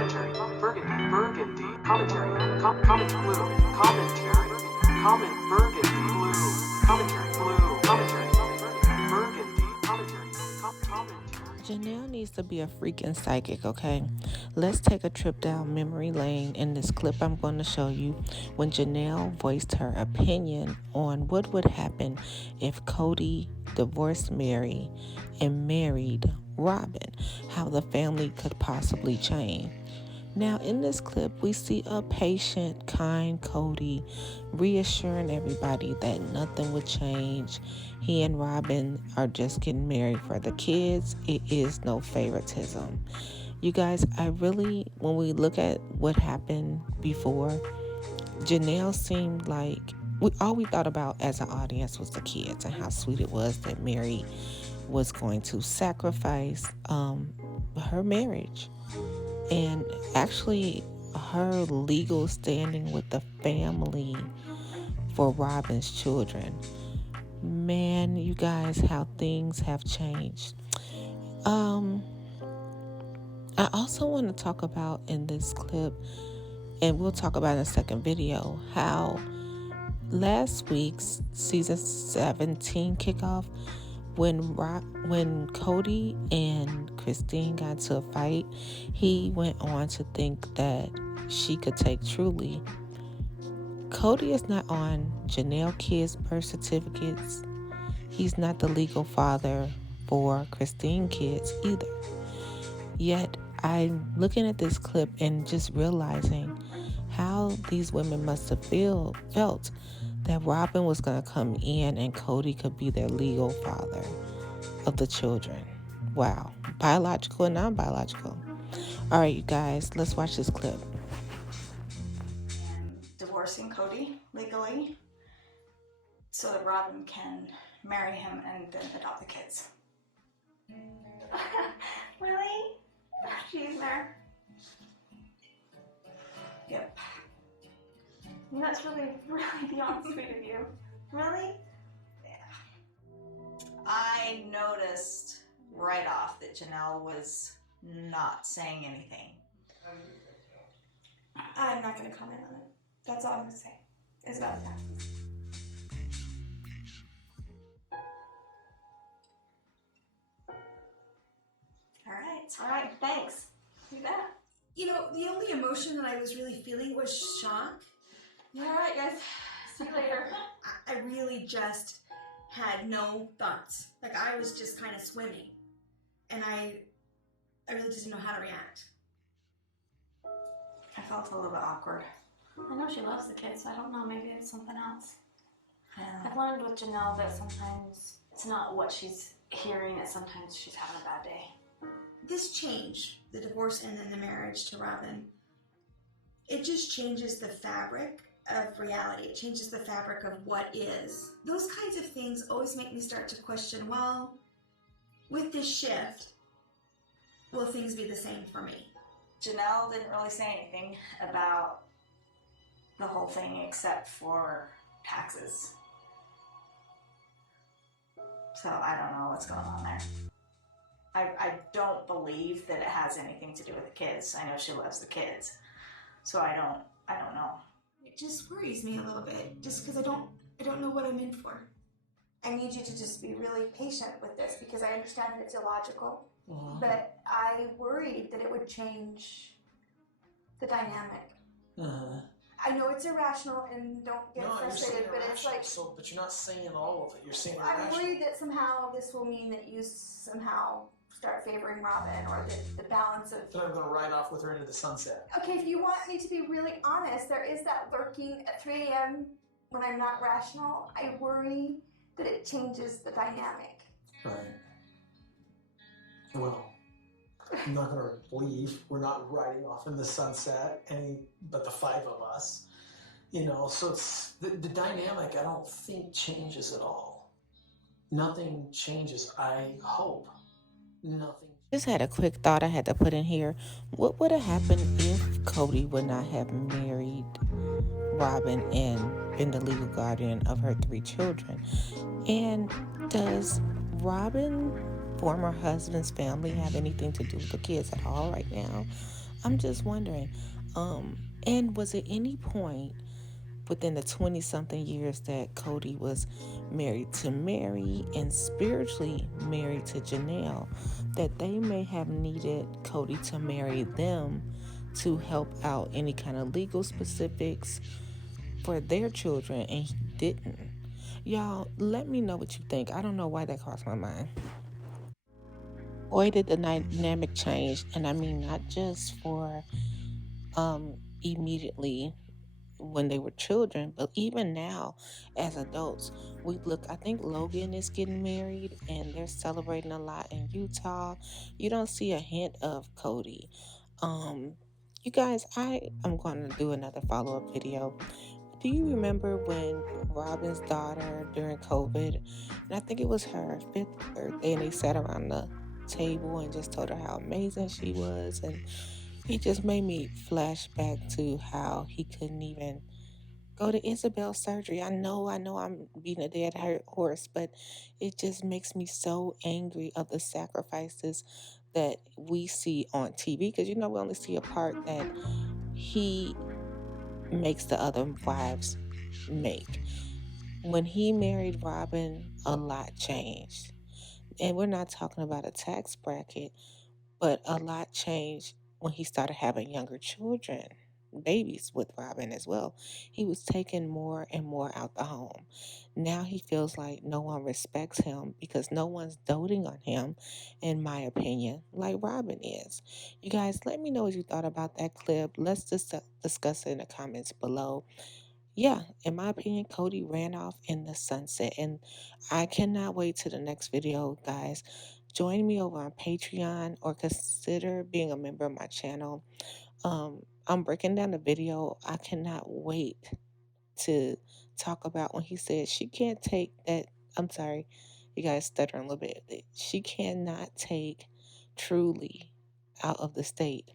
commentary, Burgundy, commentary, comment blue, commentary, comment Burgundy blue, commentary, Burgundy, commentary, commentary. Janelle needs to be a freaking psychic, okay? Let's take a trip down memory lane in this clip I'm going to show you when Janelle voiced her opinion on what would happen if Kody divorced Mary and married Robyn, how the family could possibly change. Now, in this clip, we see a patient, kind Kody reassuring everybody that nothing would change. He and Robyn are just getting married for the kids. It is no favoritism. You guys, when we look at what happened before, Janelle seemed like all we thought about as an audience was the kids and how sweet it was that Mary was going to sacrifice her marriage. And actually, her legal standing with the family for Robyn's children. Man, you guys, how things have changed. I also want to talk about in this clip, and we'll talk about in a second video, how last week's season 17 kickoff, when Kody and Christine got into a fight, he went on to think that she could take Truly. Kody is not on Janelle kids' birth certificates. He's not the legal father for Christine kids either. Yet, I'm looking at this clip and just realizing how these women must have felt that Robyn was going to come in and Kody could be their legal father of the children. Wow. Biological and non-biological. All right, you guys, let's watch this clip. And divorcing Kody legally so that Robyn can marry him and then adopt the kids. Really? She's there. Yep. That's really beyond sweet of you. Really? Yeah. I noticed right off that Janelle was not saying anything. I'm not going to comment on it. That's all I'm going to say. It's about the taxes. All right, thanks. Do that. You know, the only emotion that I was really feeling was shock. All right, guys. See you later. I really just had no thoughts. Like, I was just kind of swimming. And I really just didn't know how to react. I felt a little bit awkward. I know she loves the kids, so I don't know, maybe it's something else. Yeah. I've learned with Janelle that sometimes it's not what she's hearing, it's sometimes she's having a bad day. This change, the divorce and then the marriage to Robyn, it just changes the fabric of reality. It changes the fabric of what is. Those kinds of things always make me start to question, well, with this shift, will things be the same for me? Janelle didn't really say anything about the whole thing except for taxes. So I don't know what's going on there. I don't believe that it has anything to do with the kids. I know she loves the kids. So I don't know. It just worries me a little bit, just because I don't know what I'm in for. I need you to just be really patient with this because I understand that it's illogical, but I worried that it would change the dynamic. I know it's irrational and don't get frustrated, but it's like... But you're not saying all of it. You're saying I'm irrational. worried that somehow this will mean that you somehow start favoring Robyn, or the balance of... Then I'm going to ride off with her into the sunset. Okay, if you want me to be really honest, there is that lurking at 3 a.m. when I'm not rational. I worry that it changes the dynamic. Right. Well, I'm not going to leave. We're not riding off in the sunset, but the 5 of us. You know, so it's the dynamic, I don't think changes at all. Nothing changes, I hope. Nothing. Just had a quick thought I had to put in here. What would have happened if Kody would not have married Robyn and been the legal guardian of her 3 children? And does Robyn, former husband's family, have anything to do with the kids at all right now? I'm just wondering, and was at any point within the 20 something years that Kody was married to Mary and spiritually married to Janelle, that they may have needed Kody to marry them to help out any kind of legal specifics for their children, and he didn't. Y'all, let me know what you think. I don't know why that crossed my mind. Boy, did the dynamic change, and I mean not just for immediately when they were children, but even now as adults. We look, I think Logan is getting married and they're celebrating a lot in Utah. You don't see a hint of Kody. Um, you guys, I am going to do another follow up video. Do you remember when Robyn's daughter during COVID, and I think it was her 5th birthday, and they sat around the table and just told her how amazing she was, and it just made me flash back to how he couldn't even go to Isabel's surgery. I know I'm beating a dead horse, but it just makes me so angry of the sacrifices that we see on TV, because we only see a part that he makes the other wives make. When he married Robyn, a lot changed. And we're not talking about a tax bracket, but a lot changed when he started having younger children, babies with Robyn as well. He was taken more and more out the home. Now he feels like no one respects him because no one's doting on him, in my opinion, like Robyn is. You guys, let me know what you thought about that clip. Let's just discuss it in the comments below. Yeah, in my opinion, Kody ran off in the sunset, and I cannot wait to the next video, guys. Join me over on Patreon or consider being a member of my channel. I'm breaking down the video. I cannot wait to talk about when he said she can't take that. I'm sorry, you guys stuttering a little bit. She cannot take Truly out of the state.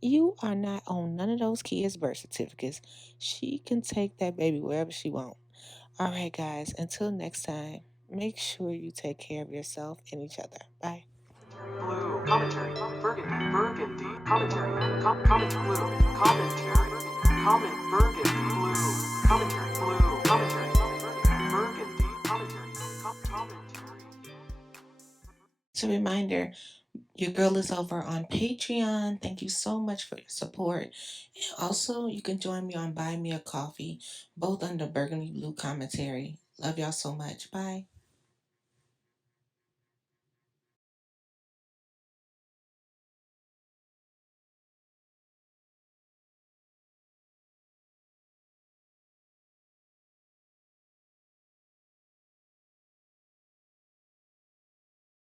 You are not on none of those kids' birth certificates. She can take that baby wherever she wants. All right, guys, until next time, make sure you take care of yourself and each other. Bye. Blue commentary, Burgundy commentary, comment blue commentary, comment Burgundy blue commentary, Burgundy commentary, commentary. As a reminder, your girl is over on Patreon. Thank you so much for your support. And also, you can join me on Buy Me a Coffee, both under Burgundy Blue Commentary. Love y'all so much. Bye.